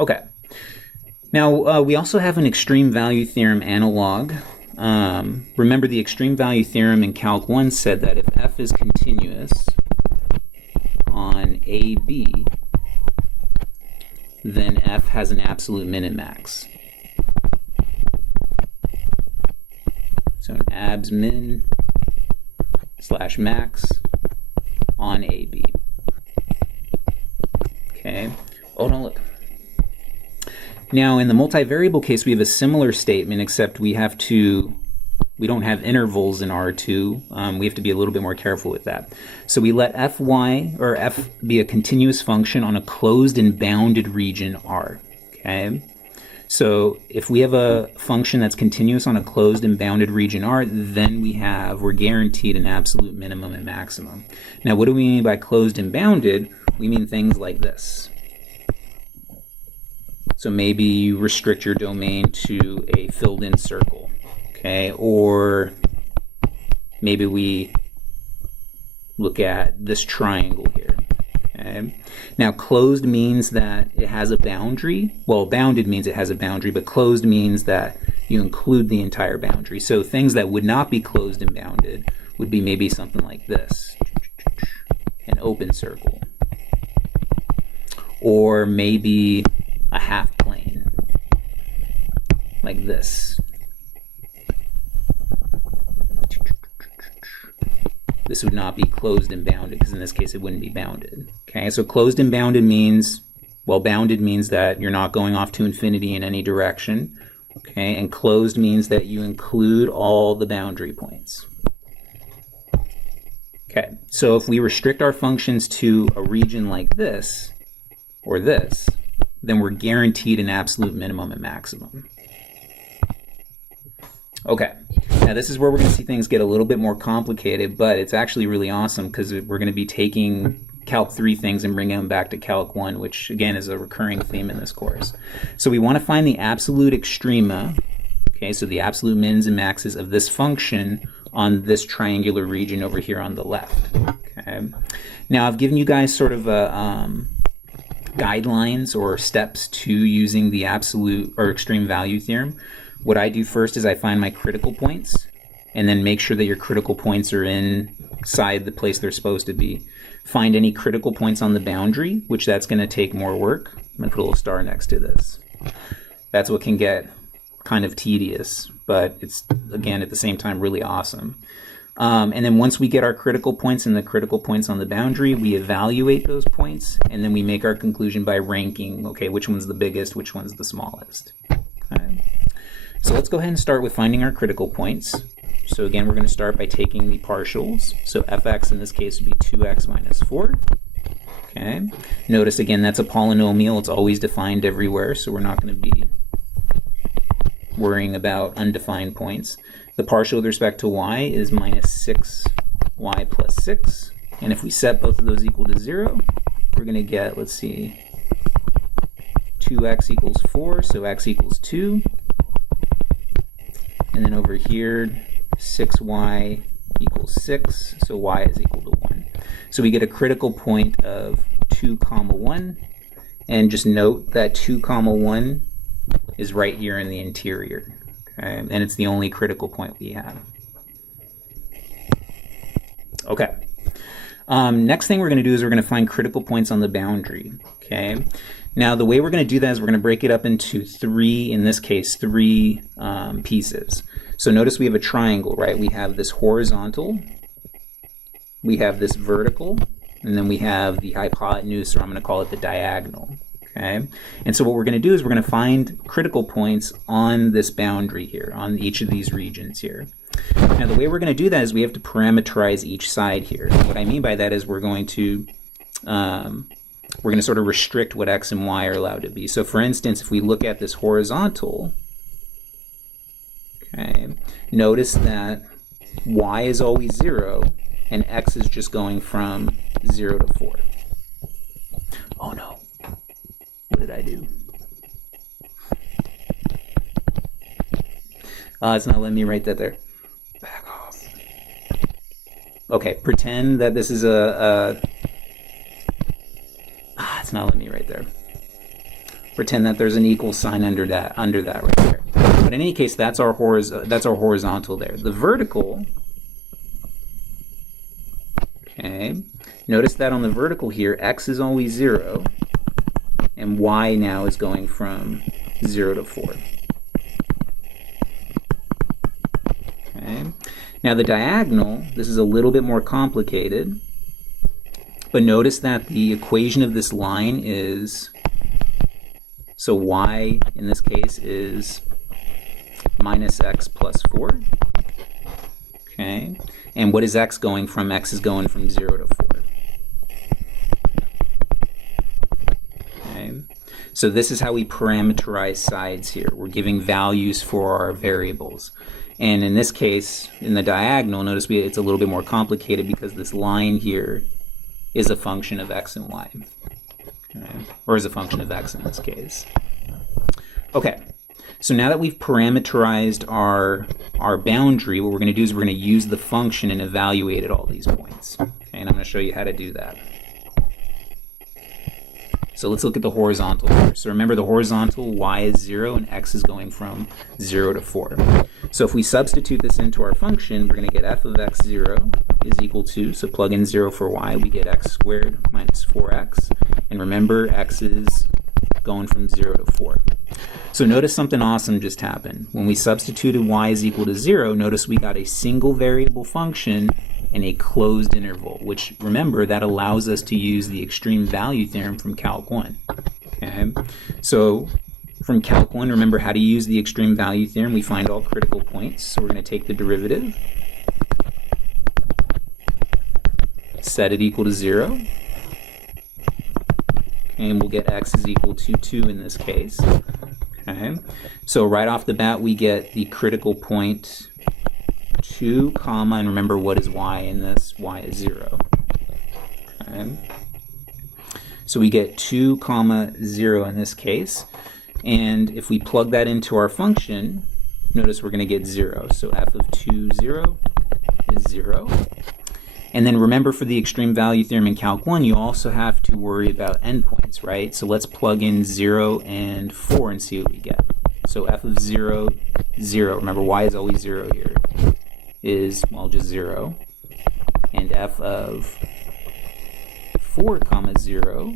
Okay. Now, we also have an extreme value theorem analog. Remember, the extreme value theorem in Calc 1 said that if f is continuous on AB, then f has an absolute min and max. So an abs min slash max on AB. Okay. Oh, no, look. Now, in the multivariable case, we have a similar statement, except we don't have intervals in R2. We have to be a little bit more careful with that. So we let fy, or f, be a continuous function on a closed and bounded region R. Okay? So if we have a function that's continuous on a closed and bounded region R, then we're guaranteed an absolute minimum and maximum. Now, what do we mean by closed and bounded? We mean things like this. So maybe you restrict your domain to a filled-in circle, okay? Or maybe we look at this triangle here, okay? Now, closed means that it has a boundary. Well, bounded means it has a boundary, but closed means that you include the entire boundary. So things that would not be closed and bounded would be maybe something like this, an open circle. Or maybe a half plane, like this. This would not be closed and bounded, because in this case it wouldn't be bounded. Okay, so closed and bounded means, well, bounded means that you're not going off to infinity in any direction. Okay, and closed means that you include all the boundary points. Okay, so if we restrict our functions to a region like this, or this, then we're guaranteed an absolute minimum and maximum. Okay, now this is where we're going to see things get a little bit more complicated, but it's actually really awesome because we're going to be taking Calc 3 things and bringing them back to Calc 1, which again is a recurring theme in this course. So we want to find the absolute extrema, okay, so the absolute mins and maxes of this function on this triangular region over here on the left. Okay, now I've given you guys sort of a guidelines or steps to using the absolute or extreme value theorem. What I do first is I find my critical points and then make sure that your critical points are inside the place they're supposed to be. Find any critical points on the boundary, which that's going to take more work. I'm going to put a little star next to this. That's what can get kind of tedious, but it's, again, at the same time, really awesome. And then once we get our critical points and the critical points on the boundary, we evaluate those points, and then we make our conclusion by ranking, okay, which one's the biggest, which one's the smallest. Okay. So let's go ahead and start with finding our critical points. So again, we're going to start by taking the partials. So fx in this case would be 2x minus 4. Okay. Notice again, that's a polynomial. It's always defined everywhere, so we're not going to be worrying about undefined points. The partial with respect to y is minus 6y plus 6. And if we set both of those equal to 0, we're going to get, let's see, 2x equals 4, so x equals 2. And then over here, 6y equals 6, so y is equal to 1. So we get a critical point of 2, 1. And just note that 2, 1 is right here in the interior. Okay, and it's the only critical point we have. Okay. Next thing we're going to do is we're going to find critical points on the boundary. Okay. Now the way we're going to do that is we're going to break it up into three, in this case, three pieces. So notice we have a triangle, right? We have this horizontal, we have this vertical, and then we have the hypotenuse, or I'm going to call it the diagonal. Okay, and so what we're going to do is we're going to find critical points on this boundary here, on each of these regions here. Now the way we're going to do that is we have to parameterize each side here. What I mean by that is we're going to sort of restrict what x and y are allowed to be. So for instance, if we look at this horizontal, okay, notice that y is always 0 and x is just going from 0 to 4. Oh no. What did I do? It's not letting me write that there. Back off. Okay, pretend that this is it's not letting me write there. pretend that there's an equal sign under that right there. But in any case, that's our horizontal there. The vertical, okay, notice that on the vertical here, x is always 0, and y now is going from 0 to 4. Okay. Now the diagonal, this is a little bit more complicated, but notice that the equation of this line is, so y in this case is minus x plus 4. Okay. And what is x going from? X is going from 0 to 4. Okay. So this is how we parameterize sides here. We're giving values for our variables. And in this case, in the diagonal, notice it's a little bit more complicated because this line here is a function of x and y. Okay. Or is a function of x in this case. Okay. So now that we've parameterized our boundary, what we're going to do is we're going to use the function and evaluate at all these points. Okay, and I'm going to show you how to do that. So let's look at the horizontal here. So remember the horizontal, y is 0 and x is going from 0 to 4. So if we substitute this into our function, we're going to get f of x 0 is equal to, so plug in 0 for y, we get x squared minus 4x. And remember, x is going from 0 to 4. So notice something awesome just happened. When we substituted y is equal to 0, notice we got a single variable function and a closed interval, which, remember, that allows us to use the extreme value theorem from Calc 1. Okay? So from Calc 1, remember how to use the extreme value theorem. We find all critical points. So we're going to take the derivative, set it equal to 0, and we'll get x is equal to 2 in this case. Okay? So right off the bat, we get the critical point 2, comma, and remember what is y in this? Y is 0. Okay. So we get 2, comma, 0 in this case. And if we plug that into our function, notice we're going to get 0. So f of 2, 0 is 0. And then remember, for the extreme value theorem in Calc 1, you also have to worry about endpoints, right? So let's plug in 0 and 4 and see what we get. So f of 0, 0. Remember, y is always 0 here. Is, well, just 0. And f of 4, comma 0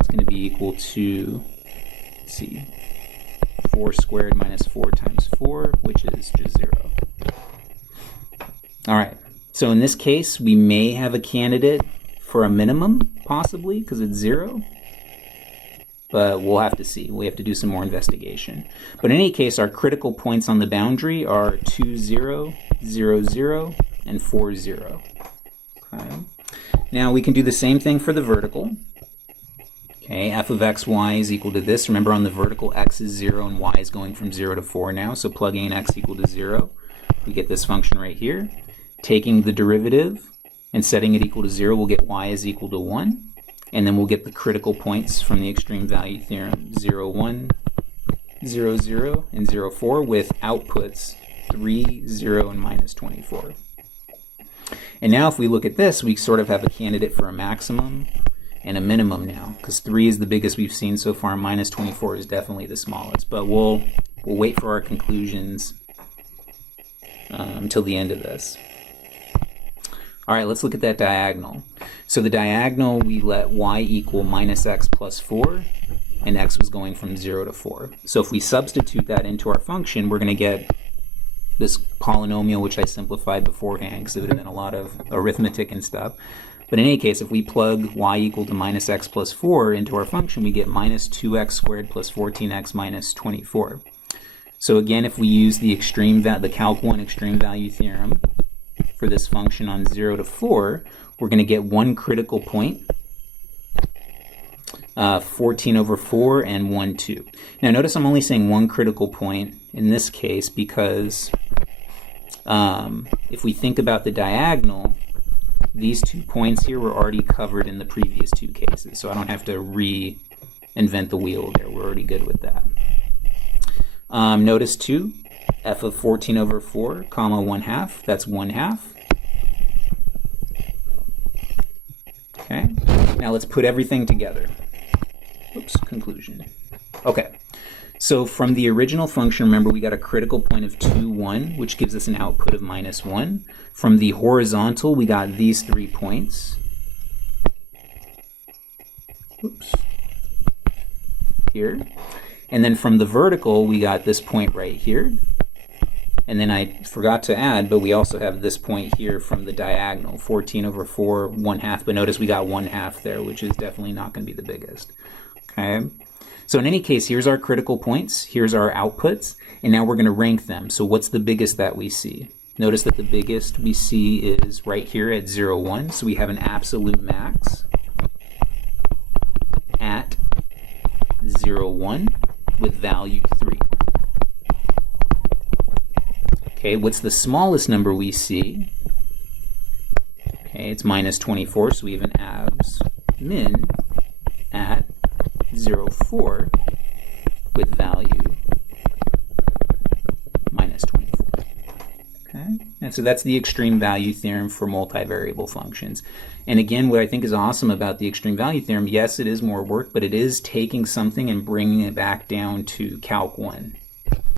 is going to be equal to, let's see, 4 squared minus 4 times 4, which is just 0. All right. So in this case, we may have a candidate for a minimum, possibly, because it's 0. But we'll have to see. We have to do some more investigation. But in any case, our critical points on the boundary are 2, 0, 0, 0, and 4, 0. Okay. Now we can do the same thing for the vertical. Okay, f of x, y is equal to this. Remember, on the vertical, x is 0 and y is going from 0 to 4 now. So plugging in x equal to 0, we get this function right here. Taking the derivative and setting it equal to 0, we'll get y is equal to 1. And then we'll get the critical points from the extreme value theorem, 0, 1, 0, 0, and 0, 4, with outputs 3, 0, and minus 24. And now if we look at this, we sort of have a candidate for a maximum and a minimum now, because 3 is the biggest we've seen so far, minus 24 is definitely the smallest. But we'll wait for our conclusions until the end of this. All right, let's look at that diagonal. So the diagonal, we let y equal minus x plus 4, and x was going from 0 to 4. So if we substitute that into our function, we're going to get this polynomial, which I simplified beforehand because it would have been a lot of arithmetic and stuff. But in any case, if we plug y equal to minus x plus 4 into our function, we get minus 2x squared plus 14x minus 24. So again, if we use the Calc 1 extreme value theorem for this function on 0 to 4, we're going to get one critical point, 14 over 4 and 1, 2. Now notice I'm only saying one critical point in this case because if we think about the diagonal, these 2 points here were already covered in the previous 2 cases, so I don't have to reinvent the wheel there. We're already good with that. Notice too, f of 14 over 4, comma 1/2, that's 1/2. Okay, now let's put everything together. Oops, conclusion. Okay. So from the original function, remember we got a critical point of 2, 1, which gives us an output of -1. From the horizontal, we got these 3 points. Oops. Here. And then from the vertical, we got this point right here. And then I forgot to add, but we also have this point here from the diagonal, 14/4, 1/2. But notice we got 1/2 there, which is definitely not going to be the biggest. Okay. So in any case, here's our critical points, here's our outputs, and now we're going to rank them. So what's the biggest that we see? Notice that the biggest we see is right here at 0, 1, so we have an absolute max at 0, 1 with value 3. Okay, what's the smallest number we see? Okay, it's -24, so we have an abs min at 0, 4 with value -24. Okay, and so that's the extreme value theorem for multivariable functions. And again, what I think is awesome about the extreme value theorem, yes, it is more work, but it is taking something and bringing it back down to Calc 1.